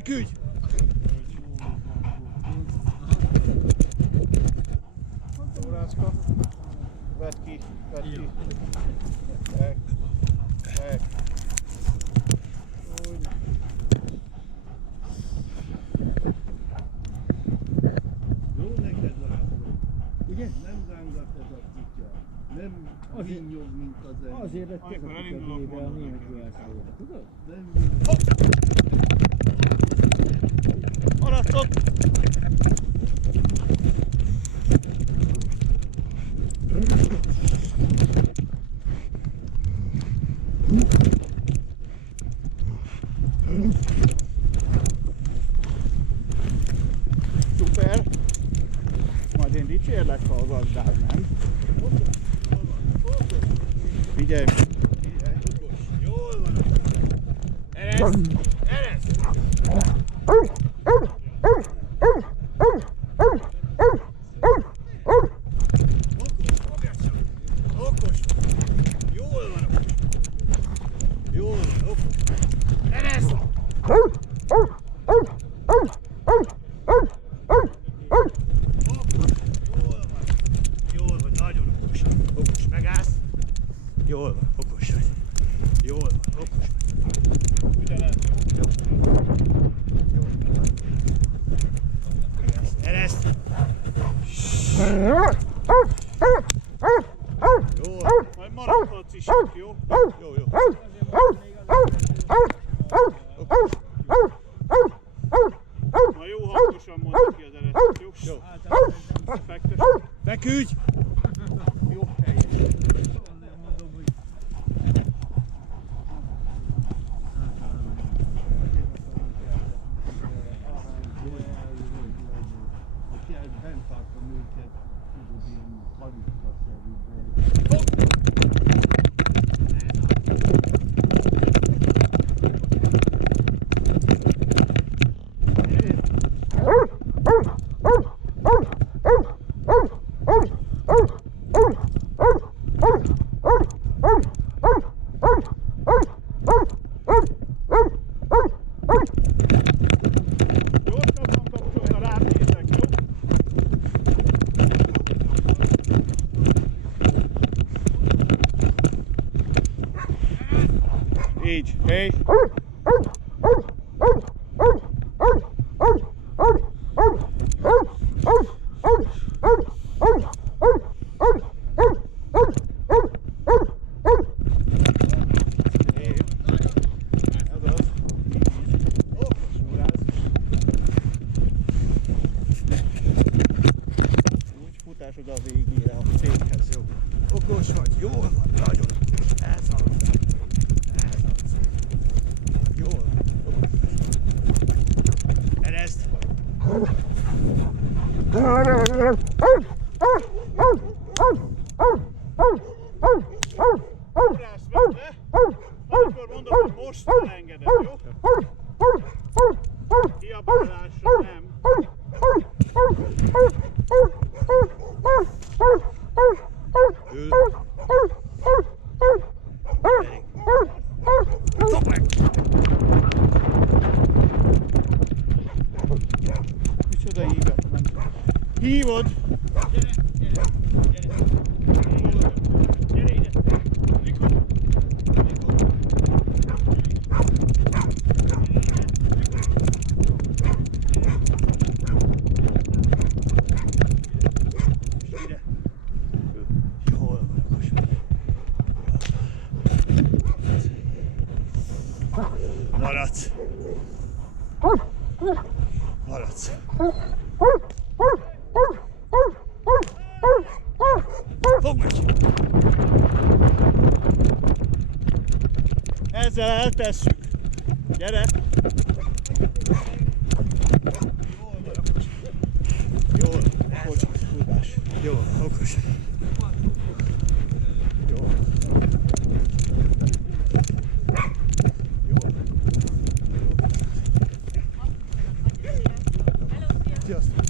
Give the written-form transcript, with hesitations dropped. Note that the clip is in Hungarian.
Feküdj! Órászka. Vedd ki, vedd ki. Meg. Úgy. Jó neked látod. Ugye? Nem rángat ez a kutya. Nem vinnyog, mint az ember. Azért lett ez a kutya a németül elszállódva, tudod? Nem vinnyog. Maradtok! Szuper! Majd én dicsérlek, ha a gazdád nem. Figyelj! Jól van. Ereszt! Ereszt! Okos. Jól van. Jól van. Okos. Ereszt! Jól van, nagyon okos. Okos, megállsz. Jól van, okos vagy. Jól van, okos. Ugyanez, jó? Jól van. Megállsz. Ereszt. Jól van. Majd maradhatsz is itt, jó? Jó, jó. Na jó hangosan mondja ki az ereszt, jó? Jó. Fektes. Feküdj! Jó, helyes. Bent tartom őket, tudod, ilyen kalisztaszerűben. Gyorsabban kapcsolja, rám nézek, jó? Így, hely! Oda a végére a céghez, jó? Okos vagy, jól van, nagyon okos. Ez az. Ez az. Jól van, okos. Ereszt. Ugrálsz vele, amikor mondom, hogy most elengeded, jó? Kiabálásra nem. Fogd meg! Micsoda hívet ment. Hívod? Gyere ide! Rico! Ide! Jól van, okos vagy. Maradsz! Maradsz! Fogd meg! Ezzel eltesszük. Gyere! Jól van, okos. Jól, okos. Tudás. Jól, okos. Jó. Sziasztok!